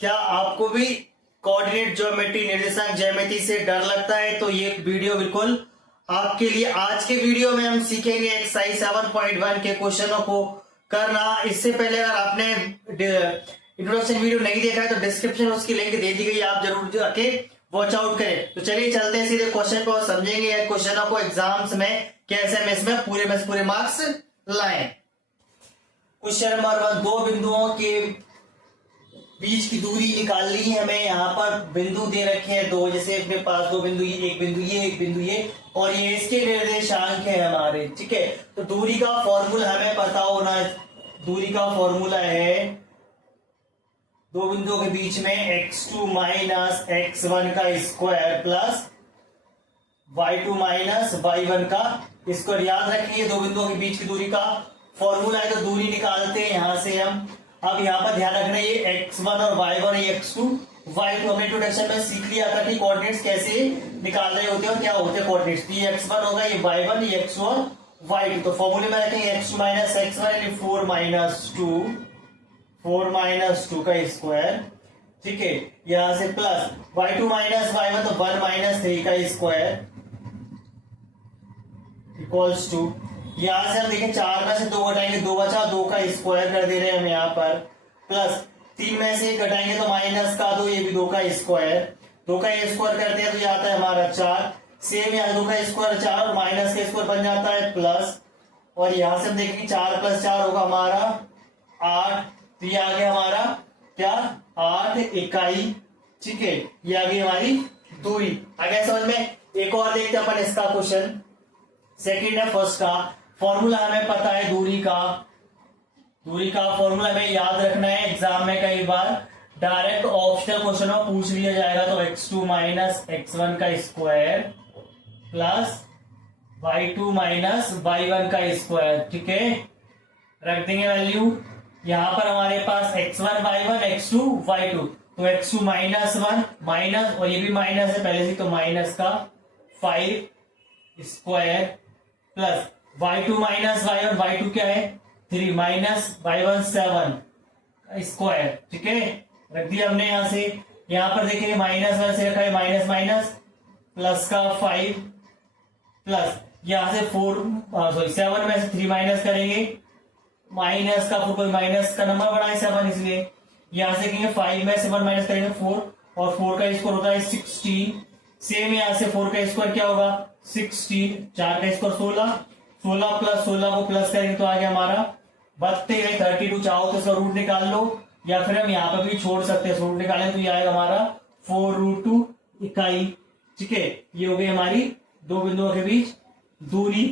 क्या आपको भी कोऑर्डिनेट ज्योमेट्री निर्देशांक ज्यामिति से डर लगता है? तो ये वीडियो बिल्कुल आपके लिए। आज के वीडियो में हम सीखेंगे एक्सरसाइज 7.1 के क्वेश्चनों को करना। इससे पहले अगर आपने इंट्रोडक्शन वीडियो नहीं देखा है तो डिस्क्रिप्शन में उसकी लिंक दे दी गई, आप जरूर जाके वॉच आउट करें। तो चलिए चलते हैं सीधे क्वेश्चन को, समझेंगे क्वेश्चनों को एग्जाम्स में कैसे हम इसमें पूरे मार्क्स लाएं। क्वेश्चन नंबर 1, दो बिंदुओं के बीच की दूरी निकालनी है हमें। यहाँ पर बिंदु दे रखे हैं दो, जैसे अपने पास दो बिंदु, एक बिंदु ये और ये इसके निर्देशांक है हमारे, ठीक है। तो दूरी का फॉर्मूला हमें पता होना, दूरी का फॉर्मूला है दो बिंदुओं के बीच में x2 माइनस x1 का square plus y2 minus y1 का स्क्वायर। याद रखिए दो बिंदुओं के बीच की दूरी का फॉर्मूला है, तो दूरी निकालते हैं यहां से हम। अब यहाँ पर ध्यान रखना ये x1 और y1 ये x2 y2 हमने इंट्रोडक्शन में सीख लिया था कि कोऑर्डिनेट्स कैसे निकाल रहे होते हैं और क्या होते हैं कोऑर्डिनेट्स। तो ये x1 होगा, ये y1, ये x2 और y2। तो फॉर्मूले में रखेंगे x2 माइनस x1 यानी 4 माइनस 2 का स्क्वायर, ठीक है। यहां से प्लस y2 माइनस y1 तो 1 माइनस 3 का स्क्वायर इक्वल्स टू, यहां से हम देखें 4 में से 2 घटाएंगे, 2 बचा, 2 का स्क्वायर कर दे रहे हैं हम यहाँ पर, प्लस 3 में से 1 घटाएंगे तो माइनस का 2, ये भी 2 का स्क्वायर, 2 का स्क्वायर करते हैं तो ये आता है हमारा 4। सेम यहाँ 2 का स्क्वायर 4 और माइनस का स्क्वायर बन जाता है प्लस, और यहां से हम देखेंगे 4 प्लस 4 होगा हमारा 8। तो ये आ गया हमारा क्या 8 इकाई, ठीक है। ये आ गई हमारी दूरी। आ गया समझ में। एक और देखते हैं अपन इसका क्वेश्चन, सेकेंड है फर्स्ट का। फॉर्मूला हमें पता है दूरी का फॉर्मूला हमें याद रखना है, एग्जाम में कई बार डायरेक्ट ऑप्शनल क्वेश्चन में पूछ लिया जाएगा। तो x2 माइनस x1 का square plus y2 minus y1 का स्क्वायर, ठीक है। रख देंगे वैल्यू। यहां पर हमारे पास x1 y1 x2 y2, तो x2 माइनस 1 माइनस, और ये भी माइनस है पहले से, तो माइनस का 5 square plus y2 minus y1, y2 क्या है 3 माइनस y1 7 स्क्वायर, ठीक है। रख दिया हमने यहां से। यहां पर देखिए माइनस 1 से रखा है माइनस माइनस प्लस का 5 प्लस यहां से 7 में से 3 माइनस करेंगे, माइनस का 4, कोई माइनस का नंबर बना है 7 इसलिए। यहां से कहेंगे 5 में से 1 माइनस करेंगे 4, और 4 का स्क्वायर होता है 16। सेम यहां से 4 का स्क्वायर क्या होगा 16, 4 का स्क्वायर 16, 16 प्लस 16 को प्लस करेंगे तो आ गया हमारा 32। 32 चाहो तो इसका रूट निकाल लो, या फिर हम यहाँ पर भी छोड़ सकते हैं, रूट निकालें तो ये आएगा हमारा 4√2 इकाई, ठीक है। ये हो गई हमारी दो बिंदुओं के बीच दूरी।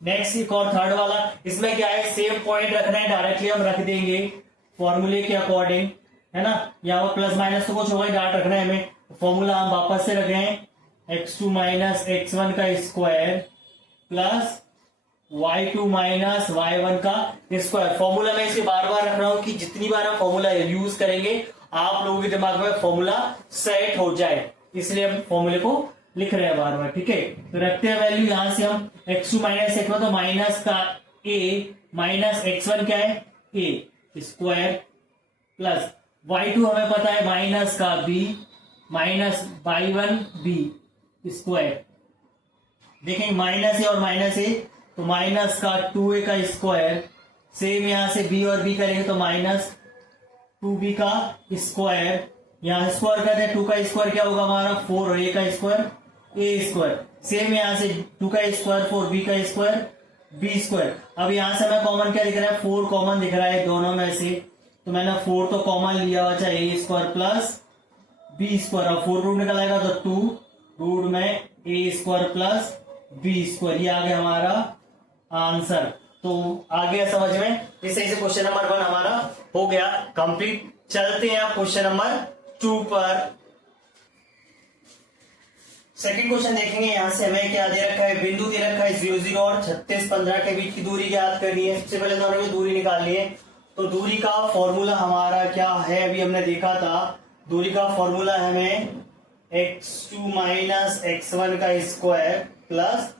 नेक्स्ट एक और थर्ड वाला, इसमें क्या है सेम पॉइंट रखना है, डायरेक्टली हम रख देंगे फॉर्मूले के अकॉर्डिंग, है ना। यहाँ पर प्लस माइनस तो कुछ होगा, डायरेक्ट रखना है हमें। फॉर्मूला हम वापस से रख रहे हैं x2 माइनस x1 का square plus y2 minus y1 का स्क्वायर। फॉर्मूला में इसे बार बार रख रहा हूं कि जितनी बार हम फॉर्मूला यूज करेंगे आप लोगों के दिमाग में फॉर्मूला सेट हो जाए, इसलिए हम फॉर्मूले को लिख रहे हैं बार बार, ठीक है। तो रखते हैं वैल्यू यहां से हम x2 माइनस x1, तो माइनस का a माइनस x1 क्या है a स्क्वायर प्लस y2 हमें पता है माइनस का b minus y1 b square. देखेंगे माइनस ए और माइनस ए, तो माइनस का 2a का स्क्वायर, सेम यहां से b और b करेंगे तो माइनस 2b का स्क्वायर। यहां स्क्वायर करते हैं 2 का स्क्वायर क्या होगा हमारा 4, और a का स्क्वायर a स्क्वायर। सेम यहां से 2 का स्क्वायर 4b का स्क्वायर b स्क्वायर। अब यहां से हमें कॉमन क्या दिख रहा है 4 कॉमन दिख रहा है दोनों में से, तो मैंने 4 तो कॉमन लिया, बचा a square plus b square. अब 4 रूट निकलेगा तो 2 रूट में a square plus b square, ये आ गया हमारा आंसर। तो आ गया समझ में। इस से क्वेश्चन नंबर 1 हमारा हो गया कंप्लीट। चलते हैं आप क्वेश्चन नंबर 2 पर। सेकंड क्वेश्चन देखेंगे, यहां से हमें क्या दे रखा है, बिंदु दे रखा है 0 0 और 36 15 के बीच की दूरी ज्ञात करनी है। सबसे पहले दोनों में दूरी निकालनी है। तो दूरी का फॉर्मूला हमारा क्या है, अभी हमने देखा था। दूरी का फॉर्मूला हमें x2 माइनस x1 का square plus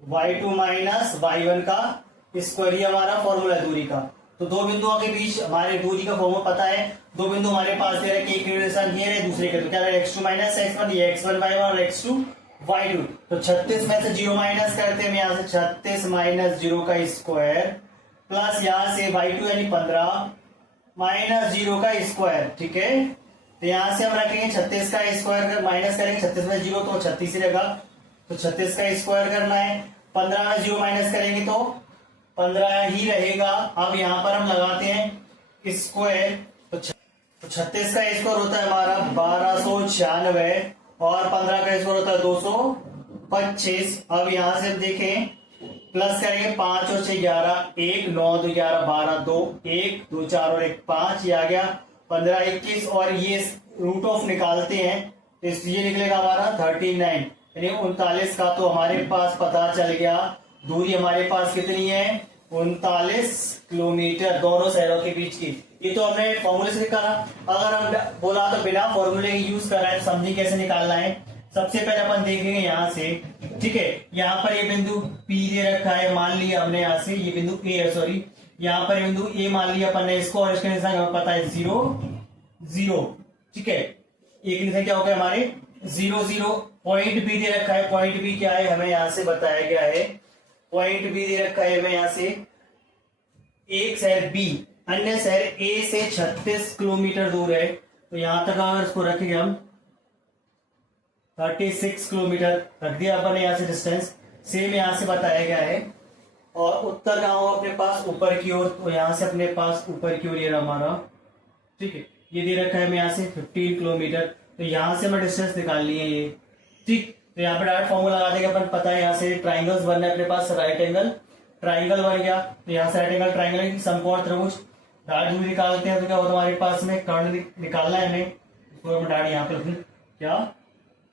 y2 minus y1 का स्क्वायर, ये हमारा फॉर्मूला है दूरी का। तो दो बिंदुओं के बीच हमारे दूरी का फॉर्मूला पता है। दो बिंदु हमारे पास दे रहे एक के साथ ये रहे, दूसरे के तो क्या रहे x2 माइनस x1, ये x1 y1 और x2 y2। तो 36 में से 0 माइनस करते हैं, यहाँ से 36 माइनस 0 का स्क्वायर प्लस यहाँ से y2 यानी 15 माइनस 0 का स्क्वायर। ठीक है, तो यहां से हम रखेंगे 36 का स्क्वायर माइनस करेंगे, 36 में 0 तो 36 ही रहेगा, तो 36 का स्क्वायर करना है। 15 में 0 माइनस करेंगे तो 15 ही रहेगा। अब यहाँ पर हम लगाते हैं स्क्वायर, तो 36 का स्क्वायर होता है हमारा 1296 और 15 का स्क्वायर होता है 225। अब यहां से देखें प्लस करेंगे 5 और 6 11, 1 9 2 11 12 2 1 2 4 और 1 5, ये आ गया 15 21 और ये रूट ऑफ निकालते हैं तो ये निकलेगा हमारा 39 यानी 39 का। तो हमारे पास पता चल गया दूरी हमारे पास कितनी है 39 किलोमीटर दोनों शहरों के बीच की। ये तो हमने फॉर्मूले से निकाला। अगर हम बोला तो बिना फॉर्मूले के यूज कर रहे हैं, समझिए कैसे निकालना है। सबसे पहले अपन देखेंगे यहाँ से, ठीक है, यहाँ पर ये बिंदु P दे रखा है, मान लिया हमने यहाँ से ये बिंदु A है, सॉरी यहाँ पर बिंदु A मान लिया अपन ने इसको, और इसके निशान हमें पता है 0 0। ठीक है, एक निशान क्या होगा हमारे 0 0। पॉइंट B दे रखा है, पॉइंट B क्या है हमें यहाँ से बताया गया है, पॉइंट B दे रखा है हमें यहाँ से एक शहर B अन्य शहर A से 36 किलोमीटर दूर है। तो यहां तक अगर इसको रखेंगे हम 36 किलोमीटर रख दिया अपन ने यहाँ से डिस्टेंस, सेम यहाँ से बताया गया है। और उत्तर कहाँ होगा अपने पास ऊपर की ओर, तो यहाँ से अपने पास ऊपर की ओर ये रहा हमारा, ठीक है, ये दे रखा है मैं यहाँ से 15 किलोमीटर। तो यहाँ से हमें डिस्टेंस निकालनी है ये, ठीक। तो यहाँ पे डायरेक्ट फॉर्मूला लगा देंगे अपन, पता है यहाँ से ट्राइंगल्स बनना है अपने पास, राइट एंगल ट्राइंगल बन गया। तो यहाँ से राइट एंगल ट्राइंगल की समकोण त्रिभुज डायरेक्ट दूरी निकालते हैं। तो क्या होता है हमारे पास में कर्ण निकालना है हमें, इसको डायरेक्ट यहाँ पे लिखें, क्या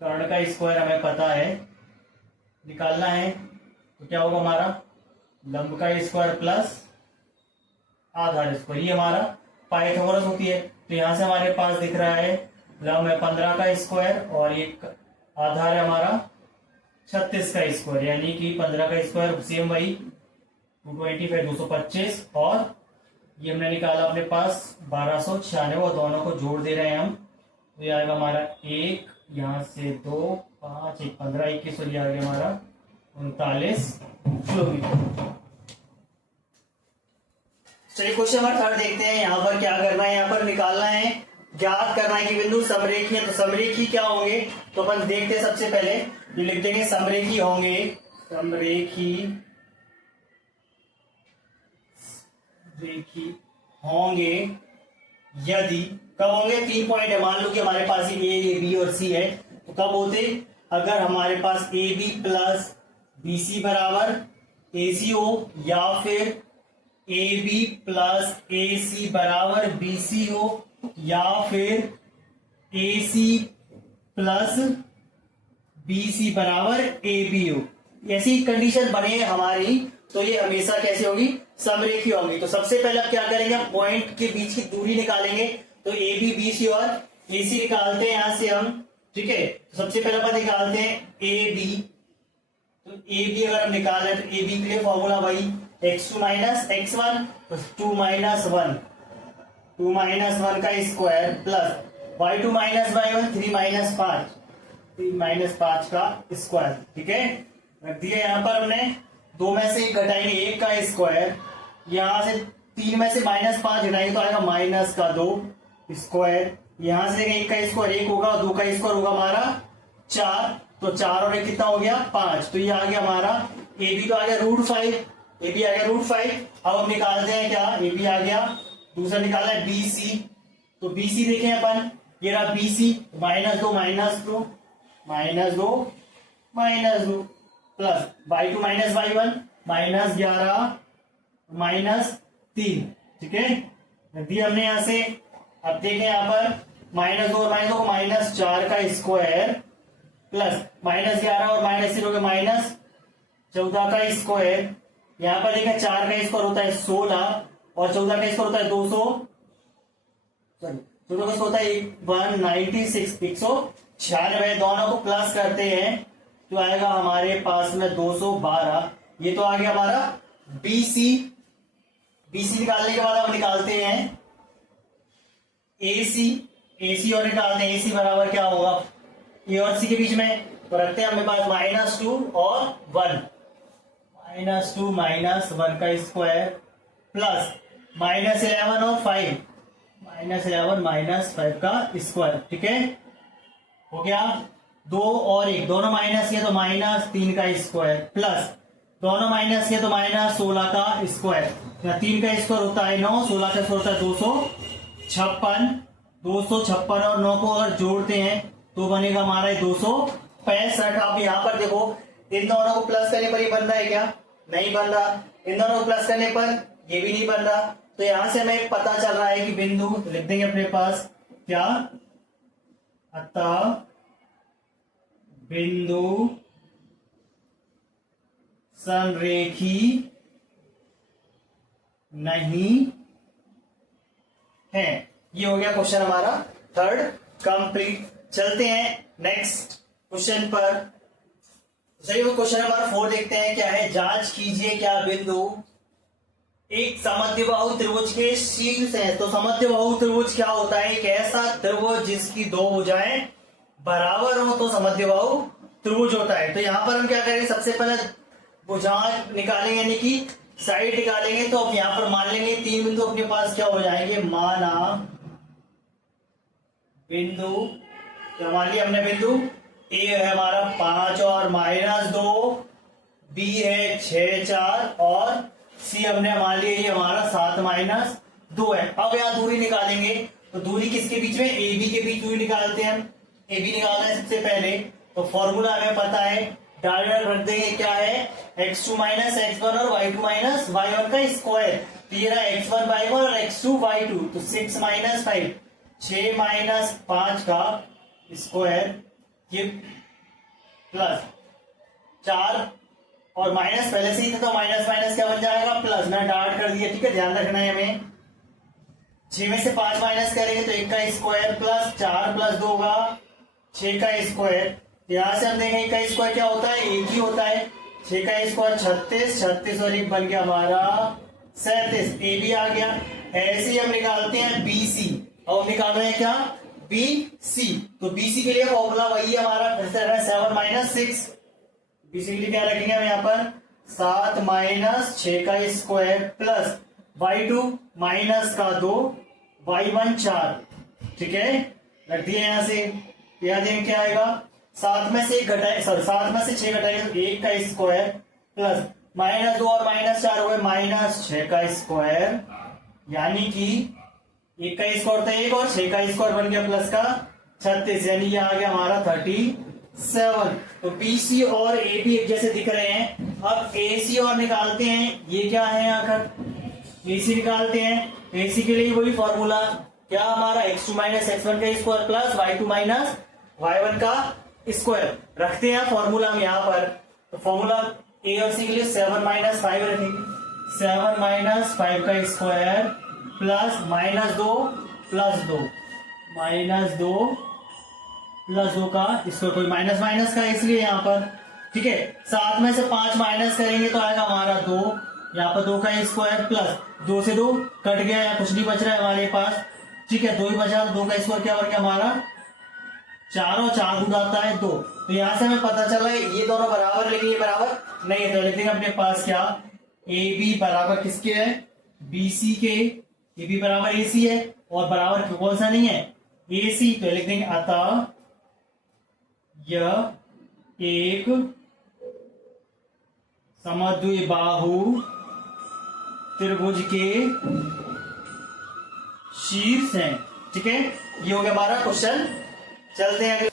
कर्ण का स्क्वायर हमें पता है निकालना है। तो क्या होगा हमारा लंब का स्क्वायर प्लस आधार स्क्वायर, ये हमारा पाइथागोरस होती है। तो यहाँ से हमारे पास दिख रहा है लंब है 15 का स्क्वायर और ये आधार है हमारा 36 का स्क्वायर, यानी कि 15 का स्क्वायर सेम वही 225 225 और ये हमने निकाला अपने पास 1296 और दोनों को जोड़ दे रहे हैं हम। तो ये आएगा हमारा 1 यहाँ से 2 5 1 15 21 और ये आ गया हमारा 39 किलोमीटर। चलिए क्वेश्चन नंबर 3 देखते हैं। यहाँ पर क्या करना है, यहाँ पर निकालना है, ज्ञात करना है कि बिंदु समरेखी है। तो समरेखी क्या होंगे, तो अपन देखते हैं। सबसे पहले ये लिख देंगे समरेखी होंगे, समरेखी रेखी होंगे यदि, कब होंगे, 3 पॉइंट है, मान लो कि हमारे पास ए बी और सी है। तो कब होते, अगर हमारे पास A B plus B C बराबर ए सी हो, या फिर ए बी प्लस ए सी बराबर बी सी हो, या फिर ए सी प्लस बी सी बराबर ए बी हो। ऐसी कंडीशन बने हमारी तो ये हमेशा कैसे होगी, समरेखी होगी। तो सबसे पहले आप क्या करेंगे, पॉइंट के बीच की दूरी निकालेंगे। तो ए बी बी सी और ए सी निकालते हैं यहां से हम, ठीक है। तो सबसे पहले अपन निकालते हैं ए बी। तो ए बी अगर हम निकालें तो ए बी के लिए फॉर्मूला वही x2 minus x1 2 minus 1 2 minus 1 का square plus y2 minus y1 3 minus 5 3 minus 5 का स्क्वायर, ठीक है। रख दिया। यहाँ पर हमने 2 में से 1 घटाएंगे, 1 का स्क्वायर, यहां से 3 में से -5 घटाएंगे तो आएगा -2 स्क्वायर। यहां से 1 का स्क्वायर 1 होगा, 2 का स्क्वायर होगा हमारा 4, तो 4 और 1 कितना हो गया 5। तो ये आ गया हमारा ए बी, तो आ गया √5, ए बी आ गया √5। अब हम निकालते हैं क्या, ए बी आ गया, दूसरा निकालना है बी सी। तो बी सी देखें अपन, ये रहा B C, -2 -2 plus y2 minus y1 -11 -3, ठीक है। दिया हमने यहां से। अब देखें यहाँ पर -2 और -2 को -4 का स्क्वायर प्लस -11 और -3 हो गया -14 का स्क्वायर। यहाँ पर देखें 4 का स्क्वायर होता है 16 और 14 का स्क्वायर होता है 200, सॉरी 14 का स्क्वायर होता है 196 196। दोनों को प्लस करते हैं तो आएगा हमारे पास में 212। ये तो आ गया हमारा BC BC निकालने के बाद हम निकालते हैं AC, AC और निकालते हैं AC बराबर क्या होगा A और C के बीच में, तो रखते हैं हमें पास -2 और 1, -2 -1 का स्क्वायर प्लस -11 और 5, -11 -5 का स्क्वायर। ठीक है, हो गया। 2 और 1 दोनों माइनस किए तो -3 का स्क्वायर प्लस दोनों माइनस किए तो -16 का स्क्वायर। 3 का स्क्वायर होता है 9, 16 का स्क्वायर होता है 256, 256 और 9 को अगर जोड़ते हैं तो बनेगा हमारा 265। अब यहाँ पर देखो इन दोनों को प्लस करने पर ये बन रहा है क्या? नहीं बन रहा। इन दोनों को प्लस करने पर ये भी नहीं बन रहा। तो यहां से हमें पता चल रहा है कि बिंदु लिख देंगे अपने पास क्या, अतः बिंदु संरेखी नहीं है। ये हो गया क्वेश्चन हमारा थर्ड कंप्लीट। चलते हैं नेक्स्ट क्वेश्चन पर। चलिए वो क्वेश्चन नंबर 4 देखते हैं क्या है। जांच कीजिए क्या बिंदु एक समद्विबाहु त्रिभुज के शीर्ष है। तो समद्विबाहु त्रिभुज क्या होता है? एक ऐसा त्रिभुज जिसकी दो भुजाएं बराबर हो तो समद्विबाहु त्रिभुज होता है। तो यहां पर हम क्या करेंगे, सबसे पहले भुजाएं निकालेंगे यानी कि साइड निकालेंगे। तो अब यहां पर मान लेंगे 3 बिंदु अपने पास क्या हो जाएंगे, माना बिंदु, क्या मान लिया हमने बिंदु ए है हमारा 5 और -2, बी है 6 4 और सी हमने मान लिया ये हमारा 7 -2 है। अब यहाँ दूरी निकालेंगे तो दूरी किसके बीच में, ए बी के बीच दूरी निकालते हैं हम। ए बी निकालना है सबसे पहले, तो फॉर्मूला हमें पता है, डायरेक्ट रख देंगे क्या है, x2 - x1 और y2 - y1 का स्क्वायर। तो ये रहा x1 y1 और x2 y2, तो 6 - 5 6 - 5 का स्क्वायर, ये प्लस 4 और माइनस पहले से ही था तो माइनस माइनस क्या बन जाएगा, प्लस। मैं डार्ट कर दिया, ठीक है, ध्यान रखना है हमें। 6 में से 5 माइनस करेंगे तो 1 का स्क्वायर प्लस 4 + 2 का 6 का स्क्वायर। यहां से हम देखेंगे 1 का स्क्वायर क्या होता है, 1 ही होता है। 6 का स्क्वायर 36, 36 और 1 बन गया हमारा 37। ए बी आ गया। ऐसे ही हम निकालते हैं BC। और निकाल रहे हैं क्या, BC। तो BC के लिए फॉर्मूला वही हमारा फिर से 7 - 6। BC के लिए क्या रखेंगे हम यहाँ पर, 7 - 6 का स्क्वायर प्लस y2 -2 y1 4। ठीक है, रख दिया यहाँ से। यहाँ देखें क्या आएगा, 7 में से 6 घटाएंगे तो 1 का स्क्वायर प्लस -2 और -4 हुए -6 का स्क्वायर, यानी कि 1 का स्क्वायर होता है 1 और 6 का स्क्वायर बन गया प्लस का 36, यानी ये आ गया हमारा 37। तो BC और AB एक जैसे दिख रहे हैं। अब AC और निकालते हैं, ये क्या है आखिर, AC निकालते हैं। AC के लिए वही फॉर्मूला क्या हमारा, x2 - x1 का स्क्वायर प्लस y2 - y1 का स्क्वायर। रखते हैं फॉर्मूला हम यहाँ पर। तो फॉर्मूला A और C के लिए 7 - 5 रखेंगे। 7 - 5 का स्क्वायर प्लस -2 + 2 -2 का स्क्वायर, कोई माइनस माइनस का इसलिए यहाँ पर। ठीक है, 7 में से 5 माइनस करेंगे तो आएगा हमारा 2, यहाँ पर 2 का स्क्वायर प्लस 2 से 2 कट गया, या कुछ नहीं बच रहा है हमारे पास। ठीक है, 2 ही बचा, 2 का स्क्वायर क्या बन गया हमारा 4 और 4 गुना आता है 2। तो यहां से हमें पता चला है ये दोनों बराबर, लेकिन ये बराबर नहीं है। तो लिखेंगे अपने पास क्या, AB बराबर किसके है, BC के। AB बराबर AC है और बराबर कौन सा नहीं है, AC। तो लिख देंगे अतः यह एक समद्विबाहु त्रिभुज के शीर्ष है। ठीक है, ये हो गया हमारा क्वेश्चन। चलते हैं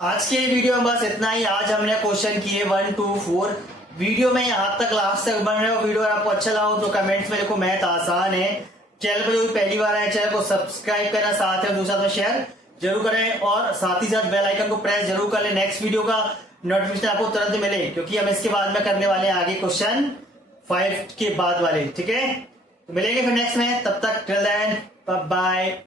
आज के वीडियो में, बस इतना ही। आज हमने क्वेश्चन किए 1 2 4। वीडियो में यहाँ तक लास्ट तक बन रहे हो। वीडियो आपको अच्छा लगा हो तो कमेंट्स में लिखो, मैथ आसान है। चैनल पर जो भी पहली बार आए चैनल को सब्सक्राइब करना, साथ में दूसरा तो शेयर जरूर करें और साथ ही साथ बेल आइकन को प्रेस जरूर कर लें। नेक्स्ट वीडियो का नोटिफिकेशन आपको तुरंत मिले, क्योंकि हम इसके बाद में करने वाले हैं आगे क्वेश्चन 5 के बाद वाले। ठीक है, तो मिलेंगे फिर नेक्स्ट में, तब तक टिल देन बाय बाय।